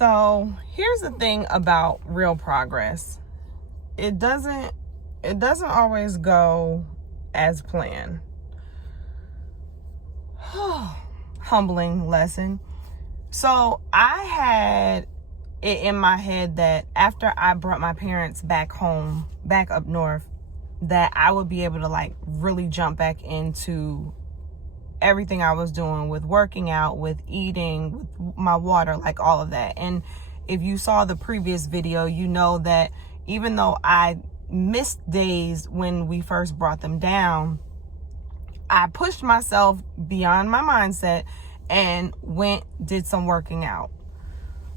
So here's the thing about real progress. It doesn't always go as planned. Humbling lesson. So I had it in my head that after I brought my parents back home, back up north, that I would be able to like really jump back into everything I was doing with working out, with eating, with my water, like all of that. And if you saw the previous video, you know that even though I missed days when we first brought them down, I pushed myself beyond my mindset and did some working out.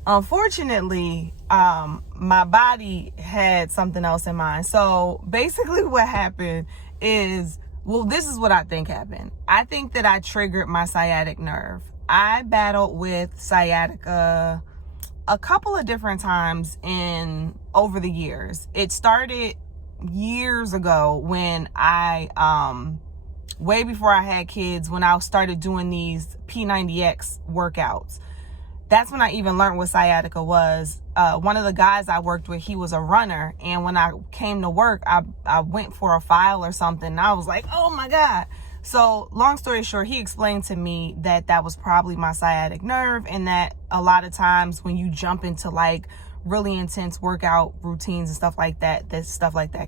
Unfortunately, my body had something else in mind. So basically what happened is, well, this is what I think happened. I think that I triggered my sciatic nerve. I battled with sciatica a couple of different times over the years. It started years ago when way before I had kids, when I started doing these P90X workouts. That's when I even learned what sciatica was. One of the guys I worked with, he was a runner. And when I came to work, I went for a file or something. And I was like, oh my God. So long story short, he explained to me that was probably my sciatic nerve. And that a lot of times when you jump into like really intense workout routines and stuff like that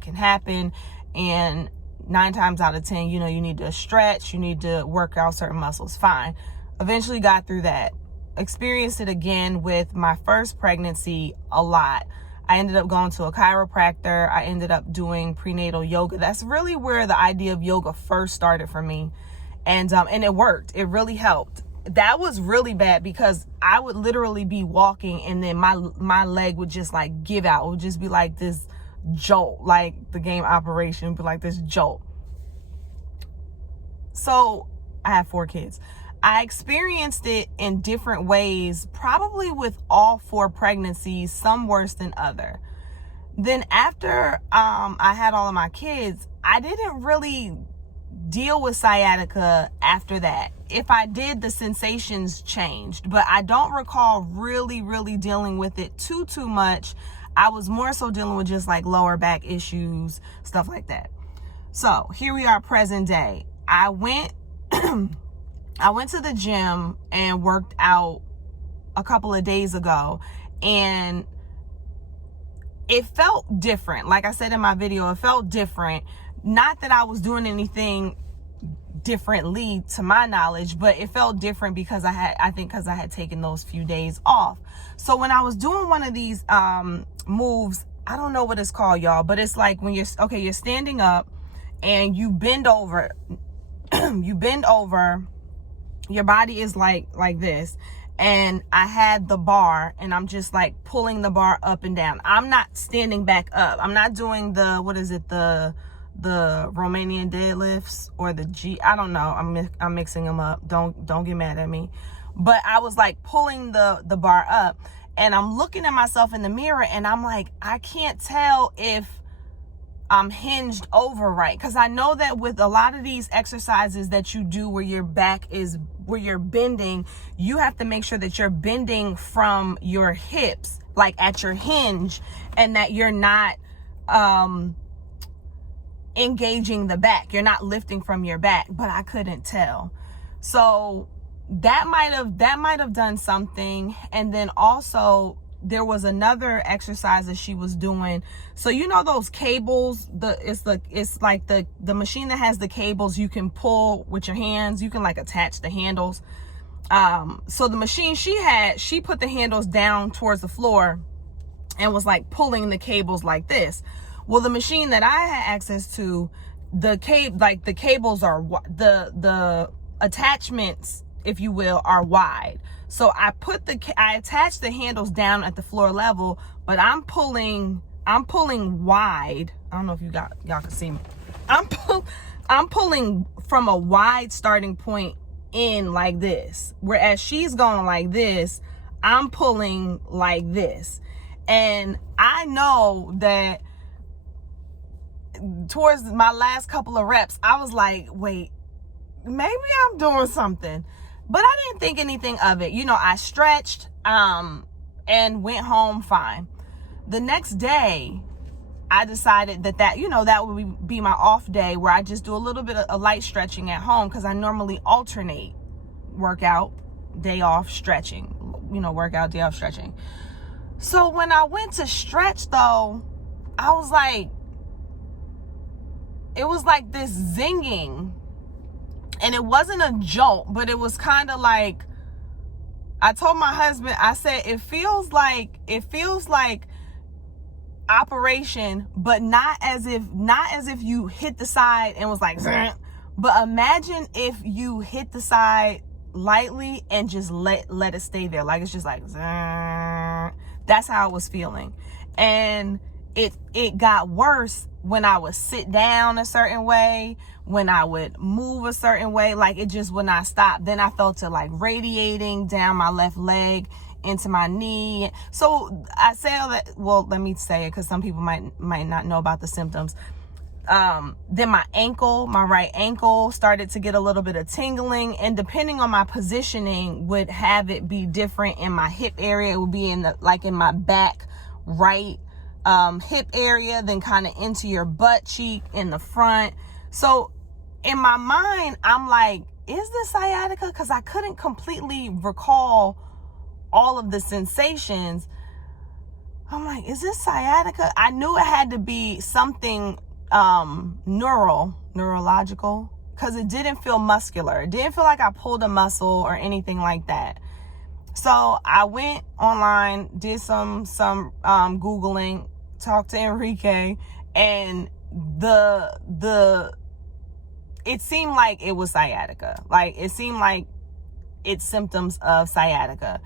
can happen. And 9 times out of 10, you need to stretch, you need to work out certain muscles. Fine. Eventually got through that. Experienced it again with my first pregnancy a lot. I ended up going to a chiropractor. I ended up doing prenatal yoga. That's really where the idea of yoga first started for me. And it worked. It really helped. That was really bad because I would literally be walking and then my leg would just like give out. It would just be like this jolt, like the game Operation, but like this jolt. So I have 4 kids. I experienced it in different ways, probably with all 4 pregnancies, some worse than other. Then after I had all of my kids, I didn't really deal with sciatica after that. If I did, the sensations changed, but I don't recall really dealing with it too much. I was more so dealing with just like lower back issues, stuff like that. So here we are, present day. I went to the gym and worked out a couple of days ago, and it felt different. Like I said in my video, it felt different. Not that I was doing anything differently to my knowledge, but it felt different because I had taken those few days off. So when I was doing one of these moves, I don't know what it's called, y'all, but it's like when you're standing up and you bend over, your body is like this. And I had the bar and I'm just like pulling the bar up and down. I'm not standing back up. I'm not doing the Romanian deadlifts or the I don't know. I'm mixing them up. Don't get mad at me. But I was like pulling the bar up and I'm looking at myself in the mirror and I'm like, I can't tell if I'm hinged over right. Cause I know that with a lot of these exercises that you do where your back is, where you're bending, you have to make sure that you're bending from your hips, like at your hinge, and that you're not, engaging the back. You're not lifting from your back, but I couldn't tell. So that might have done something. And then also there was another exercise that she was doing. So those cables, it's like the machine that has the cables you can pull with your hands. You can like attach the handles. So the machine she put the handles down towards the floor and was like pulling the cables like this. Well, the machine that I had access to, the cables are the attachments, if you will, are wide. So I attached the handles down at the floor level, but I'm pulling wide. I don't know if y'all can see me. I'm pulling from a wide starting point in like this. Whereas she's going like this, I'm pulling like this. And I know that towards my last couple of reps, I was like, wait, maybe I'm doing something. But I didn't think anything of it. I stretched. and went home fine. The next day, I decided that that would be my off day, where I just do a little bit of light stretching at home, because I normally alternate workout, day off, stretching, workout, day off, stretching. So when I went to stretch, though, I was like, it was like this zinging, and it wasn't a jolt, but it was kind of like, I told my husband, I said, it feels like operation, but not as if you hit the side and was like, but imagine if you hit the side lightly and just let it stay there, like it's just like, that's how I was feeling. And it got worse when I would sit down a certain way, when I would move a certain way, like it just would not stop. Then I felt it like radiating down my left leg into my knee. So I say all that, well, let me say it, because some people might not know about the symptoms. Then my right ankle started to get a little bit of tingling, and depending on my positioning would have it be different. In my hip area, it would be in my back right hip area, then kind of into your butt cheek in the front. So in my mind, I'm like, is this sciatica? Because I couldn't completely recall all of the sensations. I'm like, is this sciatica? I knew it had to be something neurological, because it didn't feel muscular. It didn't feel like I pulled a muscle or anything like that. So I went online, did some Googling, talked to Enrique, and it seemed like it was sciatica. Like, it seemed like it's symptoms of sciatica.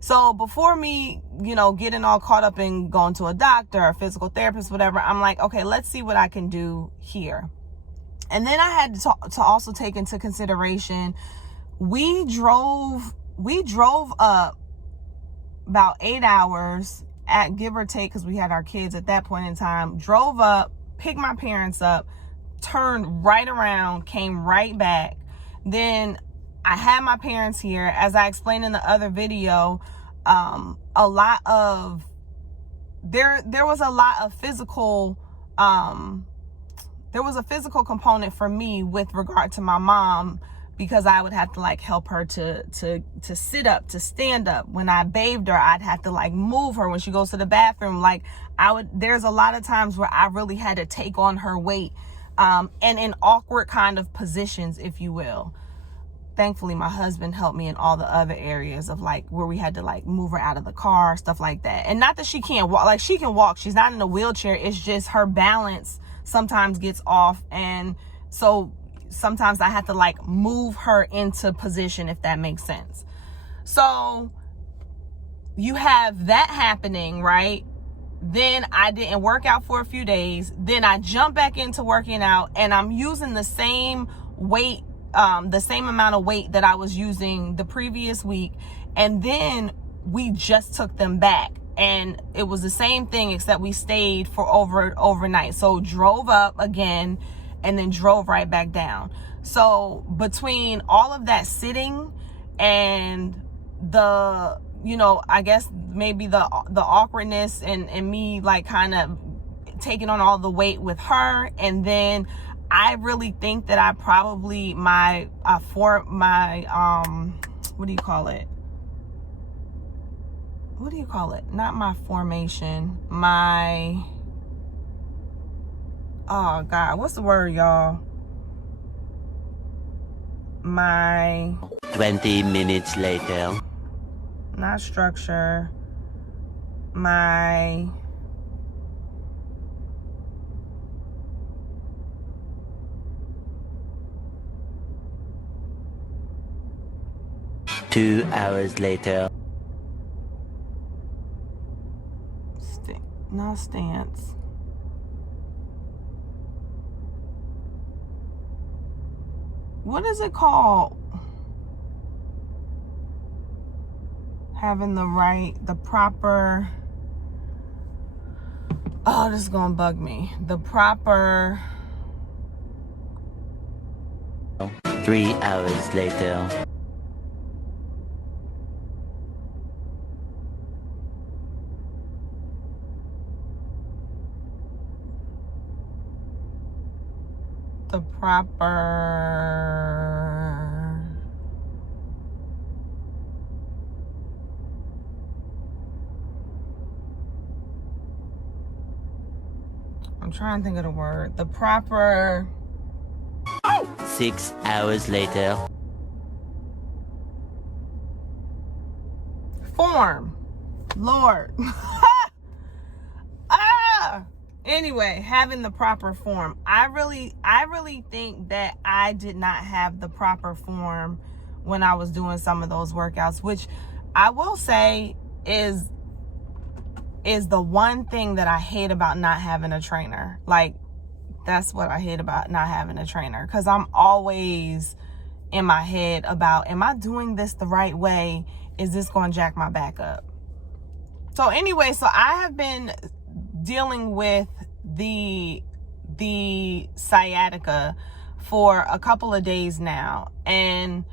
So before me, getting all caught up in going to a doctor, a physical therapist, whatever, I'm like, okay, let's see what I can do here. And then I had to also take into consideration, we drove up about 8 hours, at give or take, because we had our kids at that point in time, drove up, picked my parents up, turned right around, came right back. Then I had my parents here. As I explained in the other video, there was a lot of physical, there was a physical component for me with regard to my mom, because I would have to help her to sit up, to stand up. When I bathed her, I'd have to move her when she goes to the bathroom. There's a lot of times where I really had to take on her weight, and in awkward kind of positions, if you will. Thankfully, my husband helped me in all the other areas of where we had to move her out of the car, stuff like that. And not that she can't walk, she can walk. She's not in a wheelchair. It's just her balance sometimes gets off. And so sometimes I have to move her into position, if that makes sense. So you have that happening, right? Then I didn't work out for a few days. Then I jumped back into working out, and I'm using the same weight, the same amount of weight that I was using the previous week. And then we just took them back, and it was the same thing, except we stayed for overnight. So drove up again and then drove right back down. So between all of that sitting and the, I guess maybe the awkwardness and me kind of taking on all the weight with her, and then I really think that I probably what do you call it? Not my formation. Oh God, what's the word, y'all? 20 minutes later. Not structure. 2 hours later. Not stance. What is it called? Having the proper, oh, this is gonna bug me. The proper. 3 hours later. the proper... I'm trying to think of the word. The proper... 6 hours later. Form. Lord. Anyway, having the proper form. I really think that I did not have the proper form when I was doing some of those workouts, which I will say is the one thing that I hate about not having a trainer. Like, that's what I hate about not having a trainer, because I'm always in my head about, am I doing this the right way? Is this going to jack my back up? So anyway, so I have been dealing with the sciatica for a couple of days now, and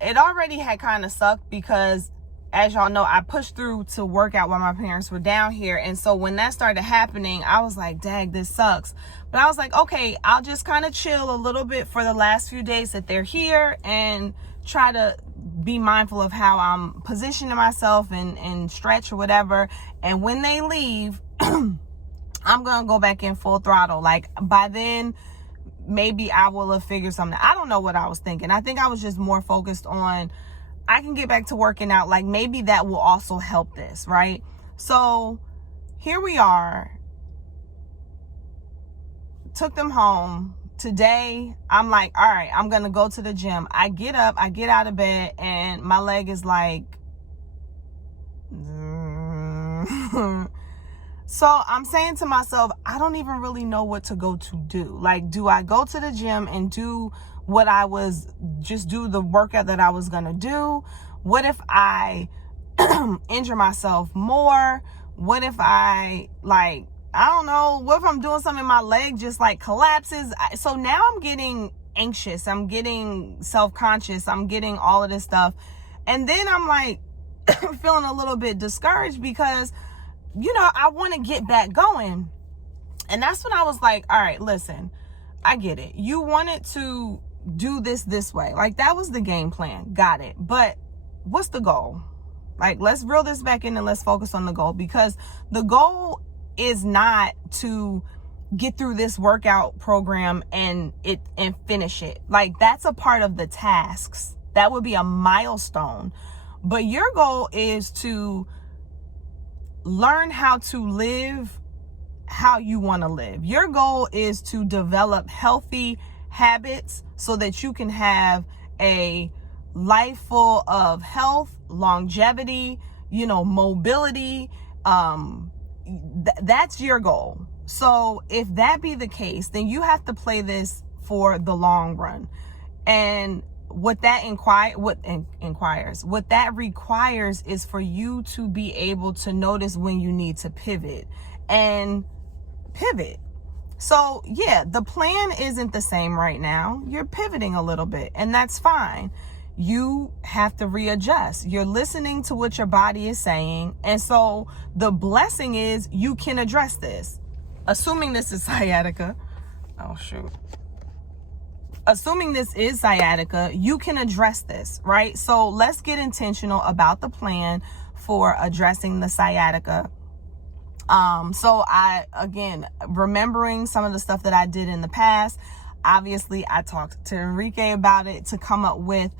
it already had kind of sucked because, as y'all know, I pushed through to work out while my parents were down here. And so when that started happening, I was like, dang, this sucks. But I was like, okay, I'll just kind of chill a little bit for the last few days that they're here and try to be mindful of how I'm positioning myself and stretch or whatever. And when they leave, I'm going to go back in full throttle. Like, by then, maybe I will have figured something. I don't know what I was thinking. I think I was just more focused on, I can get back to working out. Like, maybe that will also help this, right? So here we are. Took them home. Today, I'm like, all right, I'm going to go to the gym. I get up, I get out of bed, and my leg is like... So I'm saying to myself, I don't even really know what to go to do. Like, do I go to the gym and do what I was, just do the workout that I was going to do? What if I injure myself more? What if I, like, I don't know, what if I'm doing something, my leg just like collapses? So now I'm getting anxious. I'm getting self-conscious. I'm getting all of this stuff. And then I'm like feeling a little bit discouraged because, you know, I want to get back going. And that's when I was like, all right, listen, I get it. You wanted to do this way. Like, that was the game plan. Got it. But what's the goal? Like, let's reel this back in and let's focus on the goal, because the goal is not to get through this workout program and finish it. Like, that's a part of the tasks. That would be a milestone. But your goal is to learn how to live how you want to live. Your goal is to develop healthy habits so that you can have a life full of health, longevity, you know, mobility. That's your goal. So if that be the case, then you have to play this for the long run. And what that requires is for you to be able to notice when you need to pivot and pivot. So yeah, the plan isn't the same right now. You're pivoting a little bit, and that's fine. You have to readjust. You're listening to what your body is saying. And so the blessing is you can address this. Assuming this is sciatica. Oh, shoot. Assuming this is sciatica, you can address this, right? So let's get intentional about the plan for addressing the sciatica. So again, remembering some of the stuff that I did in the past, obviously I talked to Enrique about it to come up with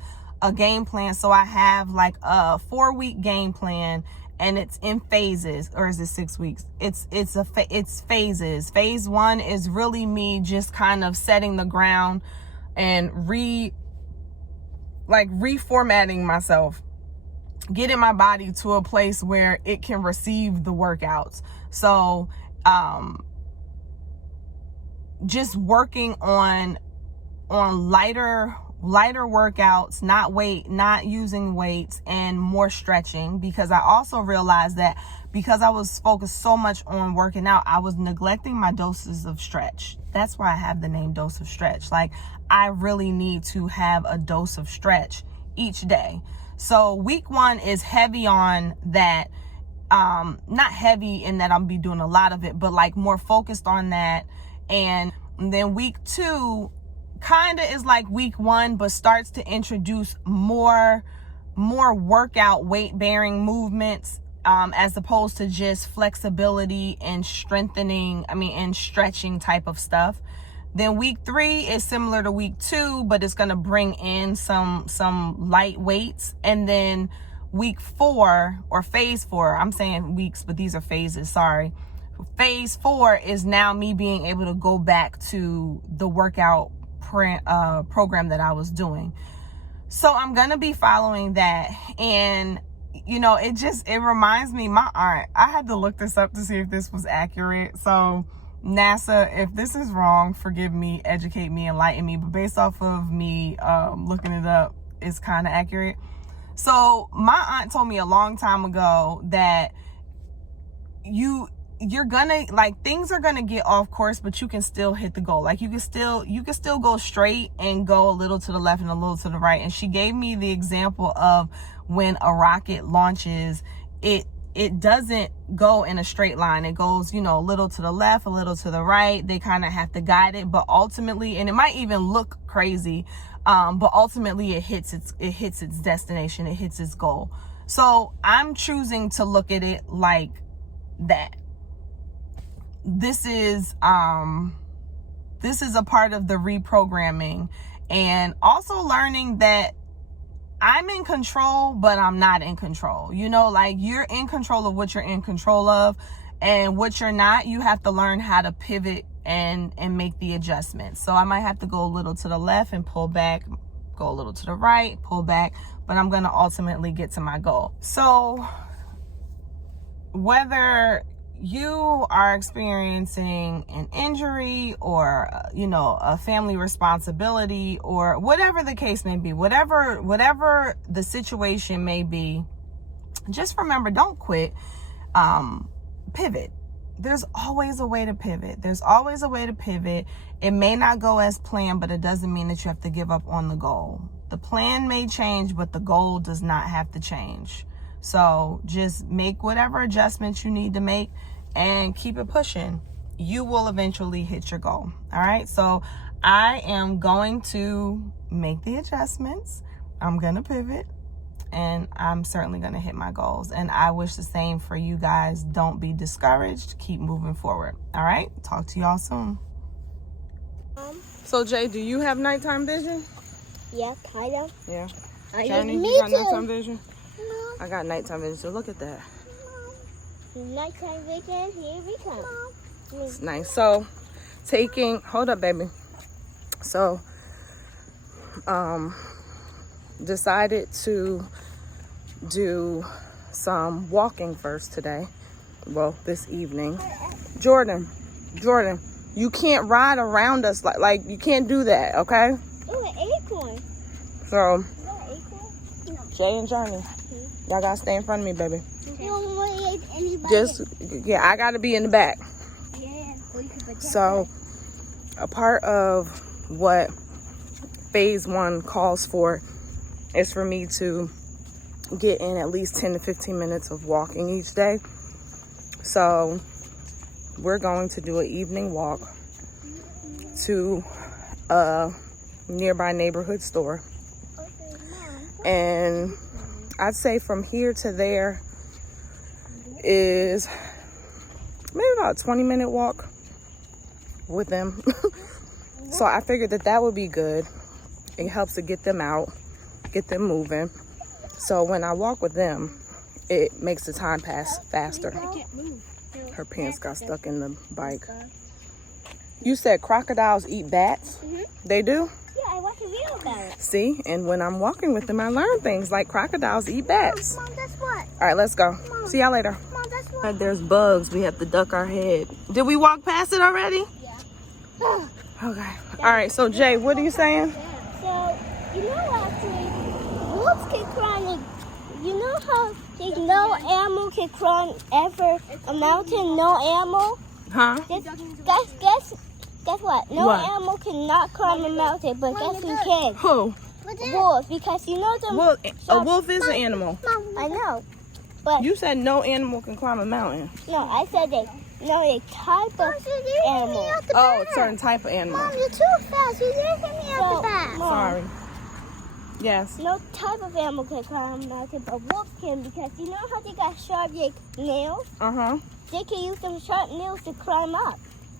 a game plan. So I have like a 4-week game plan, and it's in phases. Or is it 6 weeks? It's phases. Phase 1 is really me just kind of setting the ground and reformatting myself, getting my body to a place where it can receive the workouts. So just working on lighter workouts, not using weights, and more stretching, because I also realized that because I was focused so much on working out, I was neglecting my doses of stretch. That's why I have the name Dose of Stretch. Like, I really need to have a dose of stretch each day. So week 1 is heavy on that. Not heavy in that I'll be doing a lot of it, but like more focused on that. And And then week 2 kind of is like week 1, but starts to introduce more workout weight bearing movements, as opposed to just flexibility and and stretching type of stuff. Then week 3 is similar to week 2, but it's going to bring in some light weights. And then week 4, or phase 4, I'm saying weeks, but these are phases, sorry. Phase 4 is now me being able to go back to the workout program that I was doing. So I'm going to be following that. And, you know, it reminds me, my aunt, I had to look this up to see if this was accurate. So NASA, if this is wrong, forgive me, educate me, enlighten me. But based off of me looking it up, it's kind of accurate. So my aunt told me a long time ago that you're gonna, like, things are gonna get off course, but you can still hit the goal. Like, you can still go straight and go a little to the left and a little to the right. And she gave me the example of when a rocket launches, it doesn't go in a straight line. It goes, you know, a little to the left, a little to the right. They kind of have to guide it, but ultimately, and it might even look crazy, but ultimately it hits its destination, it hits its goal. So I'm choosing to look at it like that. This is a part of the reprogramming, and also learning that I'm in control, but I'm not in control. You know, like, you're in control of what you're in control of, and what you're not, you have to learn how to pivot and make the adjustments. So I might have to go a little to the left and pull back, go a little to the right, pull back, but I'm going to ultimately get to my goal. So whether you are experiencing an injury, or you know, a family responsibility, or whatever the case may be, whatever the situation may be, just remember, don't quit. Pivot. There's always a way to pivot. It may not go as planned, but it doesn't mean that you have to give up on the goal. The plan may change, but the goal does not have to change. So just make whatever adjustments you need to make and keep it pushing. You will eventually hit your goal. All right. So I am going to make the adjustments. I'm going to pivot, and I'm certainly going to hit my goals. And I wish the same for you guys. Don't be discouraged. Keep moving forward. All right. Talk to y'all soon. So Jay, do you have nighttime vision? Yeah, kind of. Yeah. Johnny, you got nighttime vision? No. I got nighttime vision, so look at that. Nighttime vision, here we come. It's nice. So, hold up, baby. So, decided to do some walking first today. Well, this evening. Jordan, you can't ride around us like you can't do that, okay? Oh, an acorn. So, Is that an acorn? No. Jay and Johnny, y'all gotta stay in front of me, baby. You don't want anybody. I gotta be in the back. Yeah. So, a part of what phase 1 calls for is for me to get in at least 10 to 15 minutes of walking each day. So, we're going to do an evening walk to a nearby neighborhood store. And I'd say from here to there is maybe about a 20-minute walk with them. So I figured that would be good. It helps to get them out, get them moving. So when I walk with them, it makes the time pass faster. Her pants got stuck in the bike. You said crocodiles eat bats? Mm-hmm. They do? Yeah, I watched a video about it. See, and when I'm walking with them, I learn things like crocodiles eat bats. Mom, that's what? All right, let's go. Mom. See y'all later. Mom, that's what? There's bugs. We have to duck our head. Did we walk past it already? Yeah. Okay. All right, so Jay, what are you saying? So, you know, actually, wolves can climb. You know how no animal can climb ever a mountain? No animal? Huh? Guess what? No What? animal cannot climb a mountain, but guess who can? Who? Wolves, because you know the... A wolf is an animal. I know. But You said no animal can climb a mountain. no, I said a type of animal. Oh, a certain type of animal. Mom, you're too fast. You didn't hit me at the back. Sorry. Yes. No type of animal can climb a mountain, but wolves can, because you know how they got sharp nails? Uh-huh. They can use them sharp nails to climb up.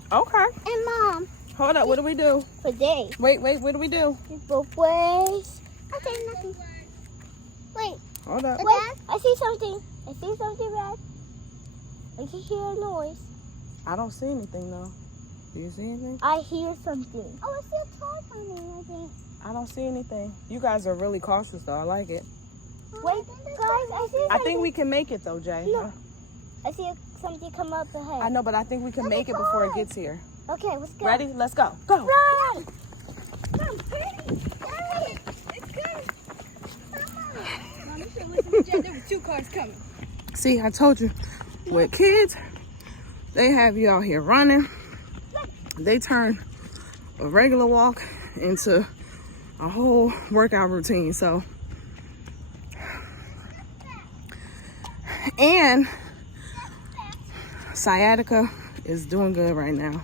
Okay. And Mom, Hold up. What do we do? for days. Wait. What do we do? Both ways. Okay, nothing. Wait. Hold up. Wait. I see something. Red. I can hear a noise. I don't see anything, though. Do you see anything? I hear something. Oh, I see a toy coming, I think. I don't see anything. You guys are really cautious, though. I like it. Wait, guys, I see something. I think we can make it, though, Jay. No. I see something come up ahead. I know, but I think we can make it before it gets here. Okay, let's go. Ready? Let's go. Go. Run! Come, hurry! It's good. Mom, you should listen to Jen. There were 2 cars coming. See, I told you. With kids, they have you out here running. They turn a regular walk into a whole workout routine. So, and sciatica is doing good right now.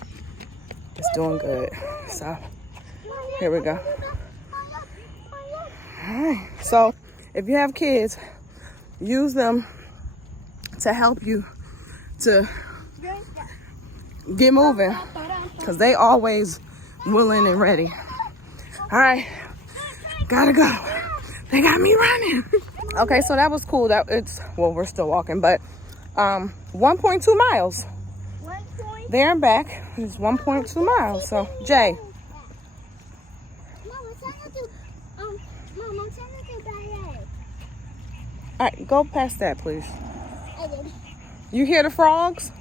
It's doing good. So, here we go. All right. So, if you have kids, use them to help you to get moving, because they always willing and ready. All right, gotta go. They got me running. Okay, so that was cool. We're still walking, but 1.2 miles there and back is 1.2 miles. So Jay, all right, go past that, please. You hear the frogs?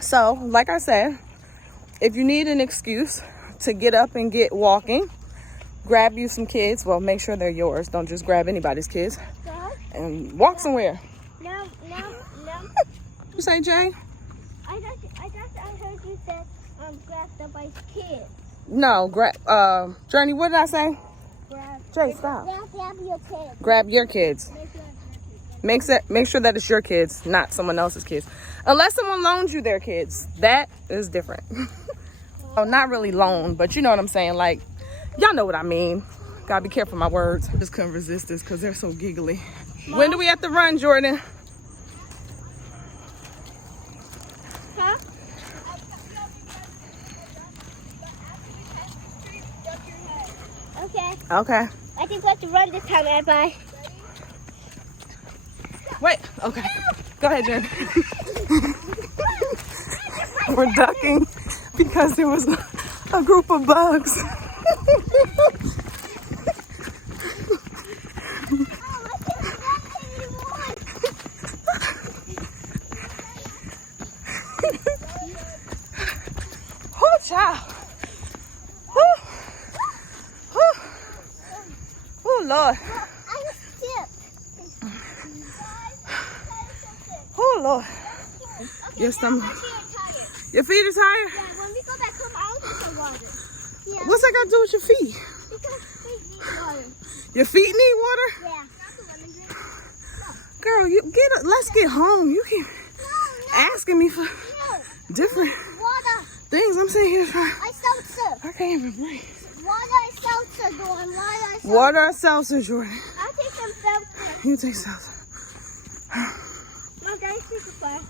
So, like I said, if you need an excuse to get up and get walking, grab you some kids. Well, make sure they're yours. Don't just grab anybody's kids. And walk somewhere. No. You say, Jay? I heard you said grab somebody's kids. No, Journey, what did I say? Jay, stop. Grab your kids. Grab your kids. Make sure that it's your kids, not someone else's kids. Unless someone loans you their kids. That is different. Oh, not really loan, but you know what I'm saying. Like, y'all know what I mean. Gotta be careful with my words. I just couldn't resist this because they're so giggly. Mom? When do we have to run, Jordan? Huh? Okay. I think we have to run this time, everybody. Wait, okay. Go ahead, Jen. We're ducking because there was a group of bugs. Oh, child. Oh, Lord. Oh, Lord. Yes, your feet are tired? Yeah, when we go back home, I'll get some water. Yeah. What's that got to do with your feet? Because they need water. Your feet need water? Yeah. Girl, let's get home. You keep asking me for different things. I'm sitting here trying. I can't even breathe. Water and seltzer, Jordan. Water and seltzer, Jordan. I'll take some seltzer. You take seltzer. Mom, guys, take a fire.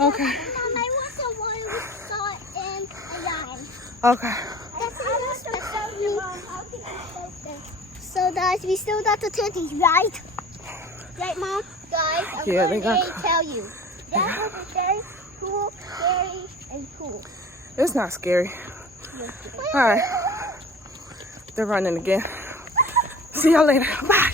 Okay. Mom, I want some water with salt and a lime. Okay. So, guys, we still got the turkeys, right? Right, Mom? Guys, I'm going to tell you. That was very cool, scary, and cool. It's not scary. All right. They're running again. See y'all later. Bye.